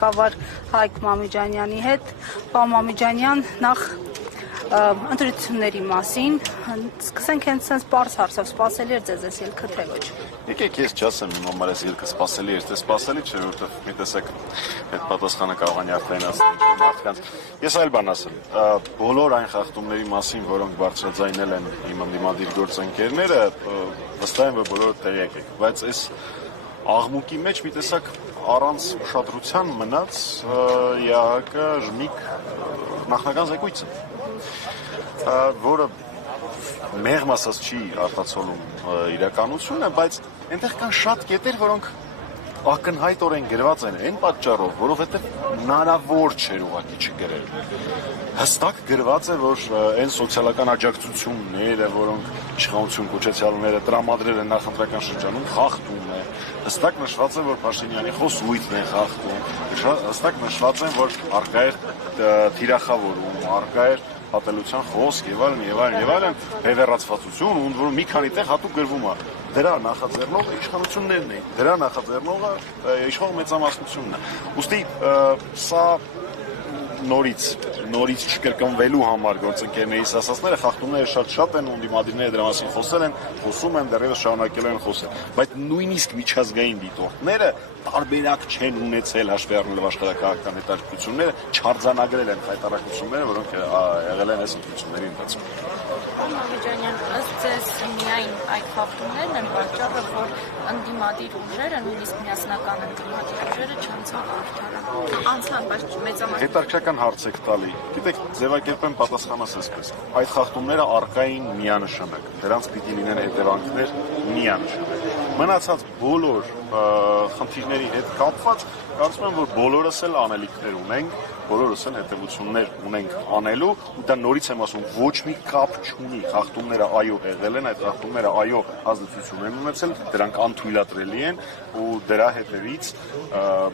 Կավար Հայկ Մամիջանյանի հետ, պարոն Մամիջանյան, նախ ընտրությունների մասին, սկսենք հենց sense պարզ հարցով, սպասելի էր ձեզ այս ելքը թե ոչ։ Եկեք ես չասեմ իմ համար այս ելքը սպասելի էր, թե սպասելի չէ, որովհետև մի տեսակ այդ պատասխանը կարող են արտահայտել մարդկանց։ Ես այլ բան ասեմ, բոլոր այն խախտումների մասին, որոնք բարձրաձայնել են իմ ընդդիմադիր գործընկերները, վստահ եմ, որ բոլորը տեղյակ եք, բայց այս աղմուկի մեջ մի տեսակ առանց ուշադրության մնաց ԵԱՀԿ ժմիկ նախնական զեկույցը, որը մեղմ ասած չի արտացոլում իրականությունը, բայց այնտեղ կան շատ կետեր, որոնք ակնհայտորեն գրված են այն պատճառով, որովհետև հնարավոր չէր ուղղակի չգրել։ Հստակ գրված է, որ այն սոցիալական աջակցությունները, որոնք իշխանություն կոչեցյալները տրամադրել են նախընտրական շրջանում, խախտում է։ Հստակ նշված է, որ Փաշինյանի խոսույթն է խախտում։ Հստակ նշված է, որ առկա է թիրախավորում, առկա է հատելության խոսք եւ այլն, հեվեռացվածություն, ոնց որ մի քանի տեղ հատուկ գրվում է։ Դրա նախաձեռնողը իշխանություններն են, դրա նախաձեռնողը իշխող մեծամասնությունն է։ Ուստի սա նորից չկրկնվելու համար գործընկերներից ասածները խախտումները շատ են, ընդդիմադիրները դրա մասին խոսում են, դեռևս շարունակել են խոսել, բայց նույնիսկ միջազգային դիտորդները տարբերակ չեն ունեցել հաշվի առնելով աշխարհակահաղական հետաքրքրությունները, չարձանագրել են հայտարարությունները, որոնք եղել են այս ընտրությունների ընթացքում։ Մամիջանյան, ըստ ձեզ միայն այդ խախտումներն են պատճառը, որ ընդդիմադիր ուժերը, նույնիսկ միասնական ընդդիմադիր ուժերը չանցան արդարան։ Անցան, բայց մեծամասնություն։ Հետաքրքրական հարց եք տալի։ Գիտեք, ձևակերպեմ պատասխանս այսպես։ Այդ խախտումները առկային միանշանակ, դրանց պիտի լինեն հետևանքներ միանշանակ։ Մնացած բոլոր խնդիրների հետ կապված, կարծում եմ, որ բոլորս էլ անելիքներ ունենք, բոլորս էլ հետևություններ ունենք անելու, ու դա նորից եմ ասում, ոչ մի կապ չունի, խախտումները այո եղել են, այդ խախտումները այո ազդեցություն են ունեցել, դրանք անթույլատրելի են, ու դրա հետևից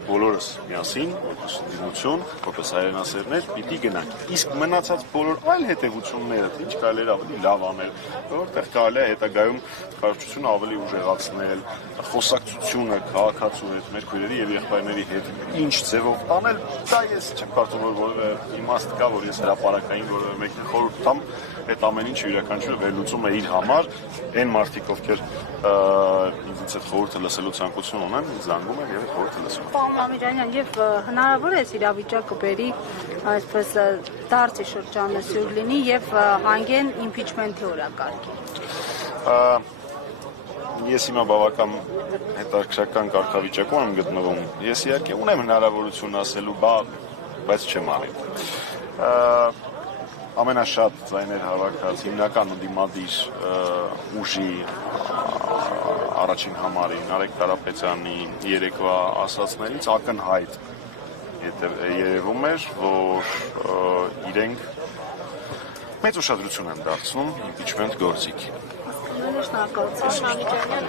բոլորս միասին, որպես ընդդիմություն, որպես հայրենասերներ, պիտի գնանք։ Իսկ մնացած բոլոր այլ հետևությունները, ինչ կարելի է ավելի լավ անել, որտեղ կարելի է հետագայում կառավարությունը ավելի ուժեղացնել, խոսակցությունը քաղաքացու հետ, մեր քույրերի եւ եղբայրների հետ ինչ ձևով տանել, դա ես չեմ կարծում, որ իմաստ կա, որ ես հրապարակային որևէ մեկին խորհուրդ տամ, այդ ամեն ինչը յուրաքանչյուրը վերլուծում է իր համար, այն մարդիկ, ովքեր ինձ այդ խորհուրդը լսելու ցանկություն ունեն, ինձ զանգում են եւ խորհուրդը լսում։ Պարոն Մամիջանյան, եւ հնարավոր է այս իրավիճակը բերի այսպես դարձի շրջանը սյուր լինի եւ հանգեն իմպիչմենթի օրակարգի։ Ես հիմա բավական հետաքրքրական կարգավիճակում եմ գտնվում։ Ես իհարկե ունեմ հնարավորություն ասելու, բայց չեմ արել։ Ամենաշատ ձայներ հավաքած հիմնական ընդդիմադիր ուժի առաջին համարի Նարեկ Կարապետյանի երեկվա ասածներից ակնհայտ երևում էր, որ իրենք մեծ ուշադրություն են դարձնում իմպիչմենթ գործիքի։ Մամիջանյան,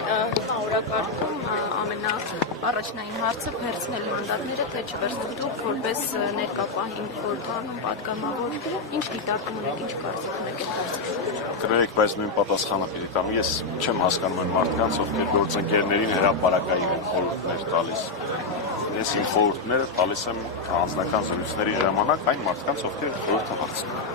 օրակարգում ամենաառաջնային հարցը վերցնել մանդատները, թե չվերցնել դուք որպես ներկապահին խորհրդարանում պատգամավոր, ինչ դիտարկում ունեք, ինչ կարծիք ունեք այդ հարցում։ Կրեք, բայց նույն պատասխանը պիտի տամ։ Ես չեմ հասկանում այն մարդկանց, ովքեր գործընկերներին հրապարակային են խորհուրդներ տալիս։ Ես իմ խորհուրդները տալիս եմ անձնական զրույցների ժամանակ այն մարդկանց, ովքեր խորհուրդը հարցնում են։